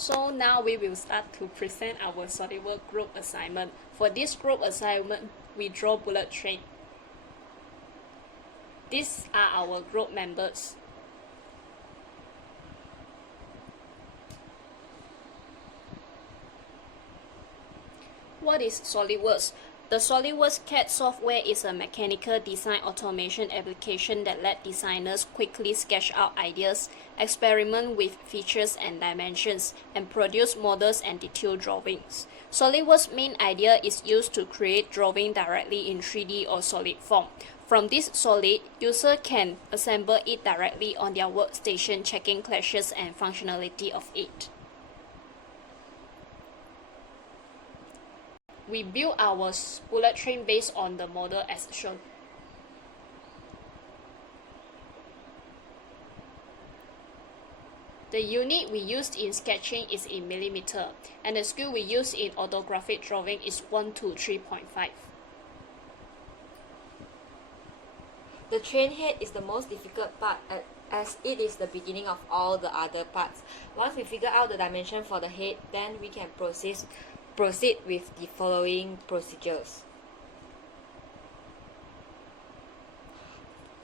So now we will start to present our SolidWorks group assignment. For this group assignment, we draw bullet train. These are our group members. What is SolidWorks? The SolidWorks CAD software is a mechanical design automation application that lets designers quickly sketch out ideas, experiment with features and dimensions, and produce models and detailed drawings. SolidWorks' main idea is used to create drawing directly in 3D or solid form. From this solid, user can assemble it directly on their workstation, checking clashes and functionality of it. We build our bullet train based on the model as shown. The unit we used in sketching is in millimeter, and the scale we use in orthographic drawing is 1 to 3.5. The train head is the most difficult part as it is the beginning of all the other parts. Once we figure out the dimension for the head, then we can proceed with the following procedures.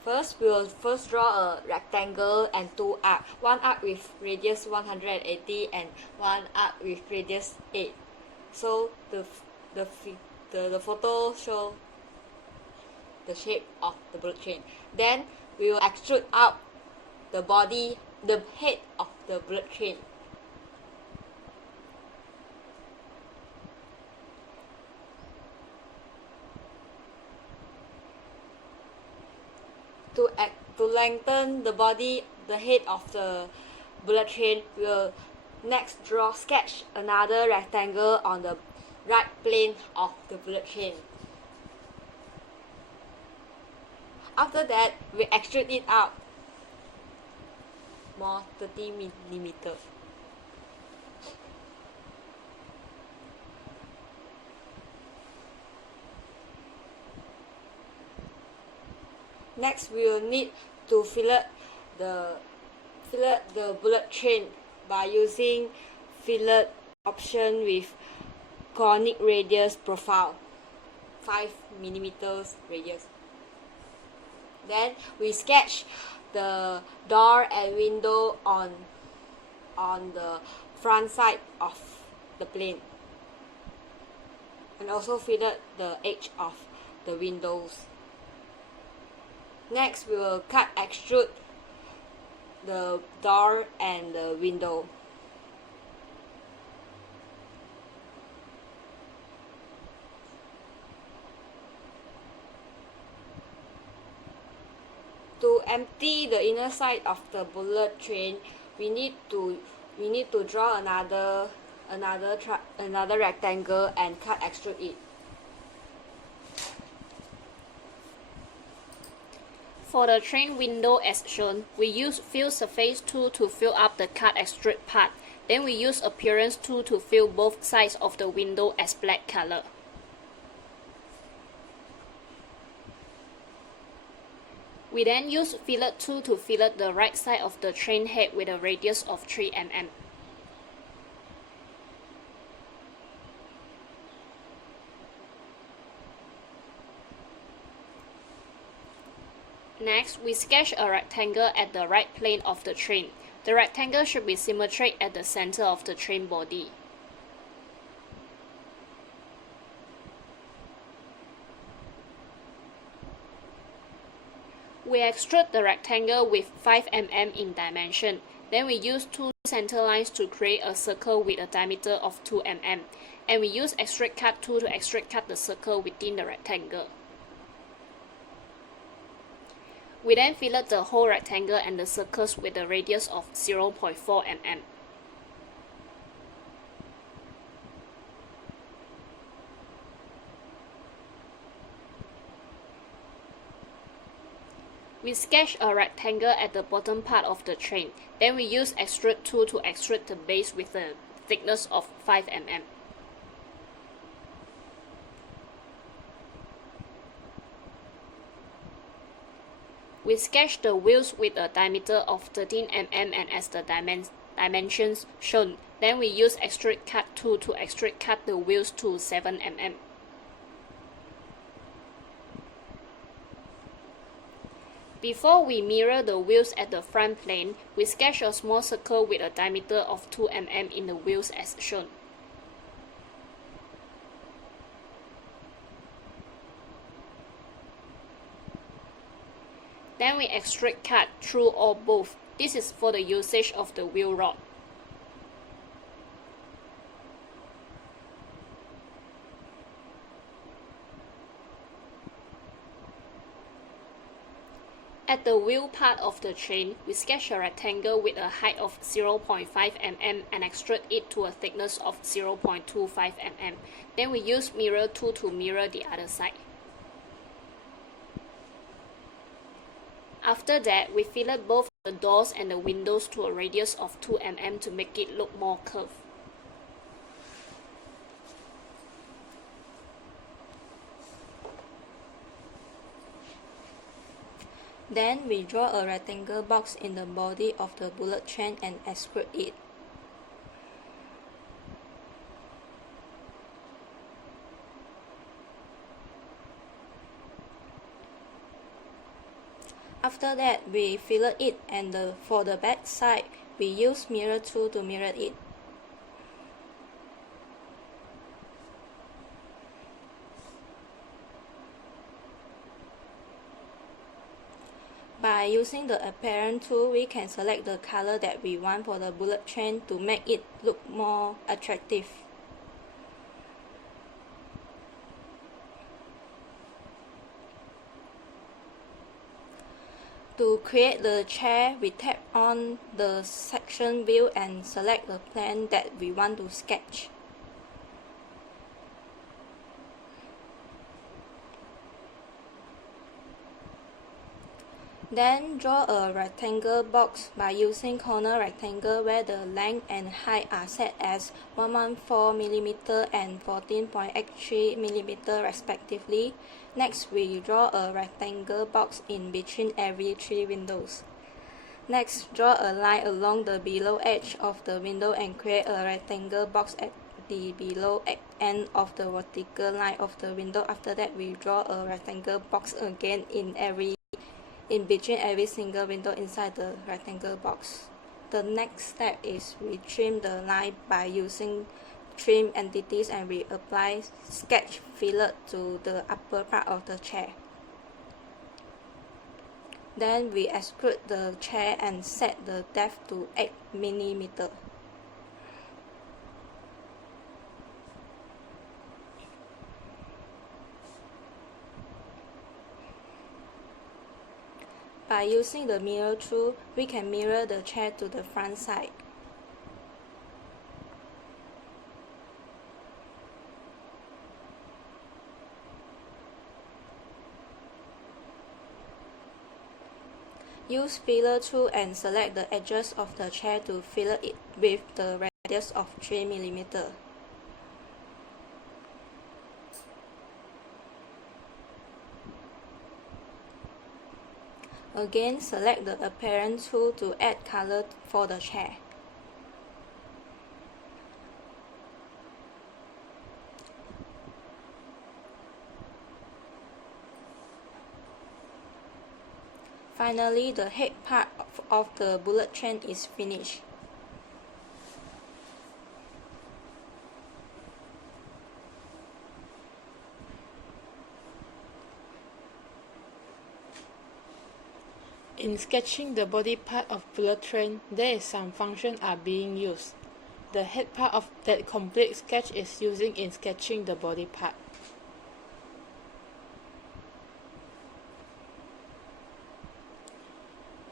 First, we will draw a rectangle and two arcs. One arc with radius 180 and one arc with radius 8. So the photo shows the shape of the bullet train. Then we will extrude out the head of the bullet train. To lengthen the head of the bullet train, we will next sketch another rectangle on the right plane of the bullet train. After that, we extrude it out more 30 millimeters. Next, we will need to fillet the bullet train by using fillet option with conic radius profile, 5 millimeters radius. Then we sketch the door and window on the front side of the plane, and also fillet the edge of the windows. Next, we will extrude the door and the window. To empty the inner side of the bullet train, we need to draw another rectangle and extrude it. For the train window as shown, we use Fill Surface tool to fill up the cut extrude part. Then we use Appearance tool to fill both sides of the window as black color. We then use Fillet tool to fillet the right side of the train head with a radius of 3 mm. Next, we sketch a rectangle at the right plane of the train. The rectangle should be symmetric at the center of the train body. We extrude the rectangle with 5 mm in dimension. Then we use two center lines to create a circle with a diameter of 2 mm. And we use Extrude Cut tool to extrude cut the circle within the rectangle. We then fillet the whole rectangle and the circles with a radius of 0.4 mm. We sketch a rectangle at the bottom part of the train. Then we use Extrude tool to extrude the base with a thickness of 5 mm. We sketch the wheels with a diameter of 13 mm and as the dimensions shown, Then we use extrude cut tool to extrude cut the wheels to 7 mm. Before we mirror the wheels at the front plane, we sketch a small circle with a diameter of 2 mm in the wheels as shown. Then we extrude cut through or both. This is for the usage of the wheel rod. At the wheel part of the train, we sketch a rectangle with a height of 0.5 mm and extrude it to a thickness of 0.25 mm. Then we use mirror tool to mirror the other side. After that, we fillet both the doors and the windows to a radius of 2 mm to make it look more curved. Then we draw a rectangle box in the body of the bullet train and extrude it. After that, we fillet it, and for the back side, we use mirror tool to mirror it. By using the apparent tool, we can select the color that we want for the bullet train to make it look more attractive. To create the chair, we tap on the section view and select the plan that we want to sketch. Then draw a rectangle box by using corner rectangle where the length and height are set as 114mm and 14.83mm respectively. Next, we draw a rectangle box in between every 3 windows. Next, draw a line along the below edge of the window and create a rectangle box at the below end of the vertical line of the window. After that, we draw a rectangle box again in between every single window inside the rectangle box. The next step is we trim the line by using trim entities, and we apply sketch fillet to the upper part of the chair. Then we extrude the chair and set the depth to 8 mm. By using the mirror tool, we can mirror the chair to the front side. Use filler tool and select the edges of the chair to fillet it with the radius of 3 mm. Again, select the apparent tool to add color for the chair. Finally, the head part of the bullet train is finished. In sketching the body part of bullet train, there is some function are being used. The head part of that complete sketch is using in sketching the body part.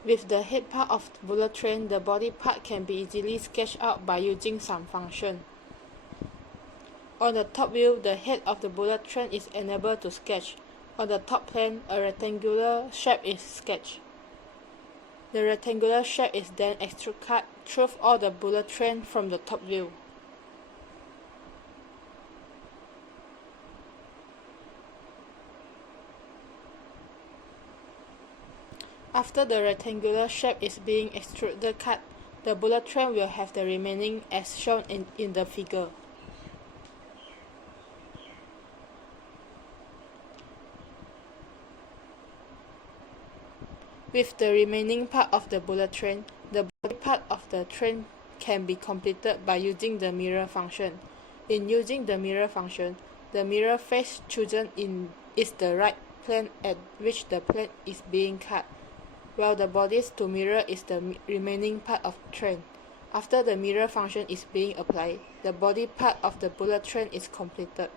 With the head part of the bullet train, the body part can be easily sketched out by using some function. On the top view, the head of the bullet train is enabled to sketch. On the top plane, a rectangular shape is sketched. The rectangular shape is then extrude cut through all the bullet train from the top view. After the rectangular shape is being extruded cut, The bullet train will have the remaining as shown in the figure. With the remaining part of the bullet train, the body part of the train can be completed by using the mirror function. In using the mirror function, the mirror face chosen is the right plane at which the plane is being cut, while the bodies to mirror is the remaining part of the train. After the mirror function is being applied, the body part of the bullet train is completed.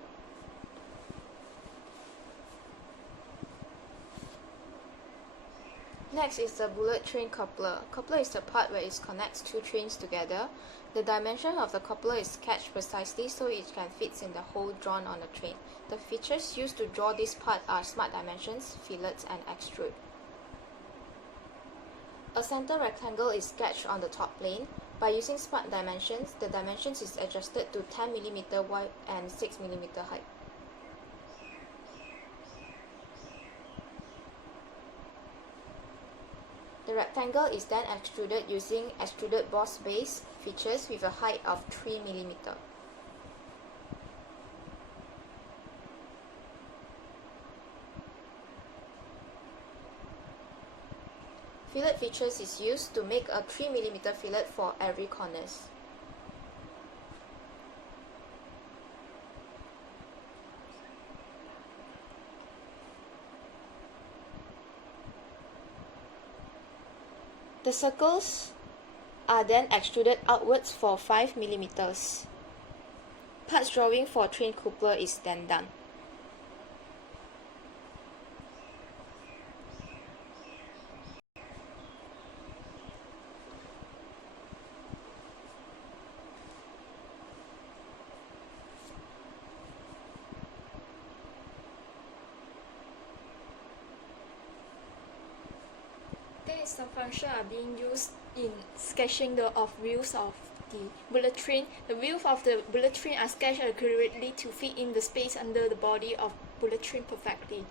Next is the bullet train coupler. Coupler is the part where it connects two trains together. The dimension of the coupler is sketched precisely so it can fit in the hole drawn on the train. The features used to draw this part are smart dimensions, fillets, and extrude. A center rectangle is sketched on the top plane. By using smart dimensions, the dimensions is adjusted to 10 mm wide and 6 mm height. The rectangle is then extruded using extruded boss base features with a height of 3 mm. Fillet features is used to make a 3 mm fillet for every corners. The circles are then extruded outwards for 5 mm. Parts drawing for train coupler is then done. Some functions are being used in sketching the wheels of the bullet train. The wheels of the bullet train are sketched accurately to fit in the space under the body of bullet train perfectly.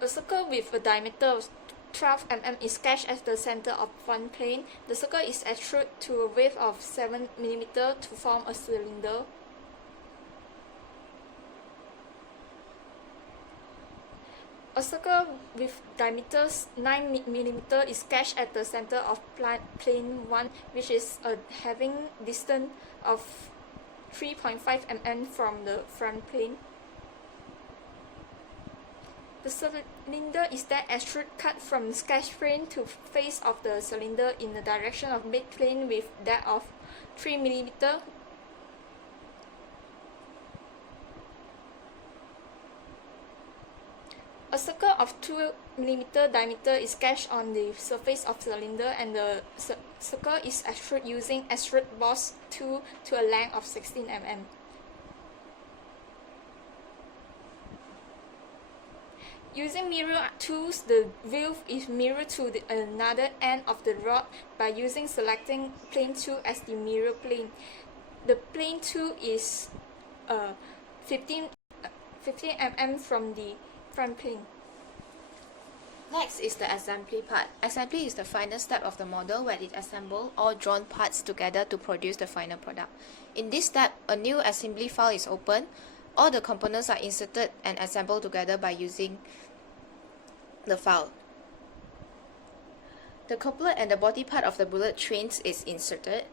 A circle with a diameter of 12 mm is sketched at the center of one plane. The circle is extruded to a width of 7 mm to form a cylinder. A circle with diameter 9 mm is sketched at the center of plane 1, which is having distance of 3.5 mm from the front plane. The cylinder is then extruded cut from the sketch frame to face of the cylinder in the direction of mid plane with depth of 3 mm. A circle of 2 mm diameter is sketched on the surface of the cylinder, and the circle is extruded using extrude boss tool to a length of 16 mm. Using mirror tools, the wheel is mirrored to another end of the rod by selecting plane 2 as the mirror plane. The plane 2 is 15 mm from the front plane. Next is the assembly part. Assembly is the final step of the model where it assembles all drawn parts together to produce the final product. In this step, a new assembly file is opened. All the components are inserted and assembled together by using the file. The coupler and the body part of the bullet trains is inserted.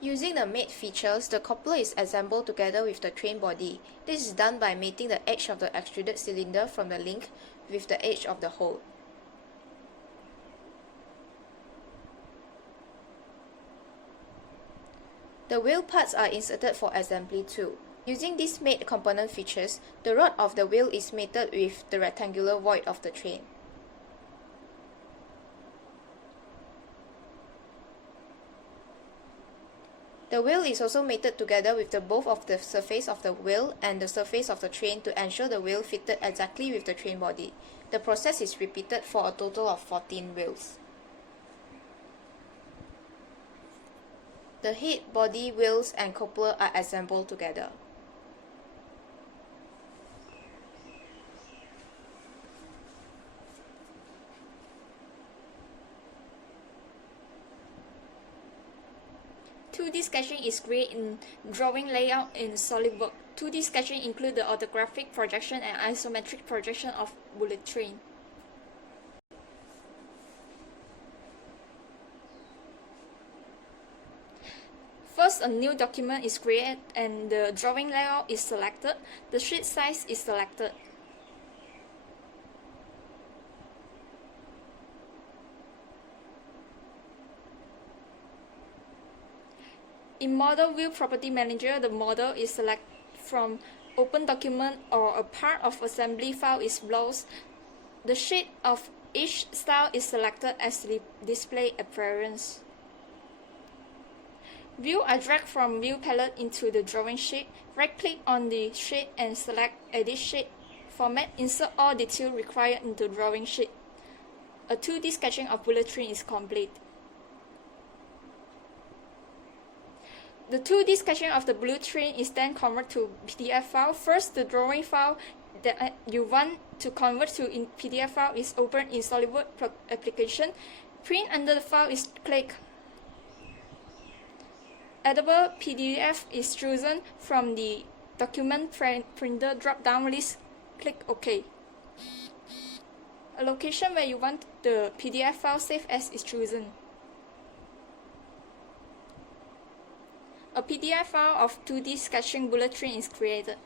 Using the mate features, the coupler is assembled together with the train body. This is done by mating the edge of the extruded cylinder from the link with the edge of the hole. The wheel parts are inserted for assembly too. Using these mate component features, the rod of the wheel is mated with the rectangular void of the train. The wheel is also mated together with both of the surface of the wheel and the surface of the train to ensure the wheel fitted exactly with the train body. The process is repeated for a total of 14 wheels. The head, body, wheels, and cupola are assembled together. Two-D sketching is great in drawing layout in SolidWorks. 2D sketching includes the orthographic projection and isometric projection of bullet train. First, a new document is created and the drawing layout is selected. The sheet size is selected. In Model View Property Manager, the model is selected from Open Document or a part of assembly file is browsed. The sheet of each style is selected as the display appearance. View are dragged from View Palette into the drawing sheet. Right-click on the sheet and select Edit Sheet. Format, insert all detail required into drawing sheet. A 2D sketching of bullet train is complete. The 2D sketching of the bullet train is then converted to PDF file. First, the drawing file that you want to convert to in PDF file is opened in SolidWorks application. Print under the file is clicked. Editable PDF is chosen from the document printer drop-down list. Click OK. A location where you want the PDF file saved as is chosen. A PDF file of 2D sketching bullet train is created.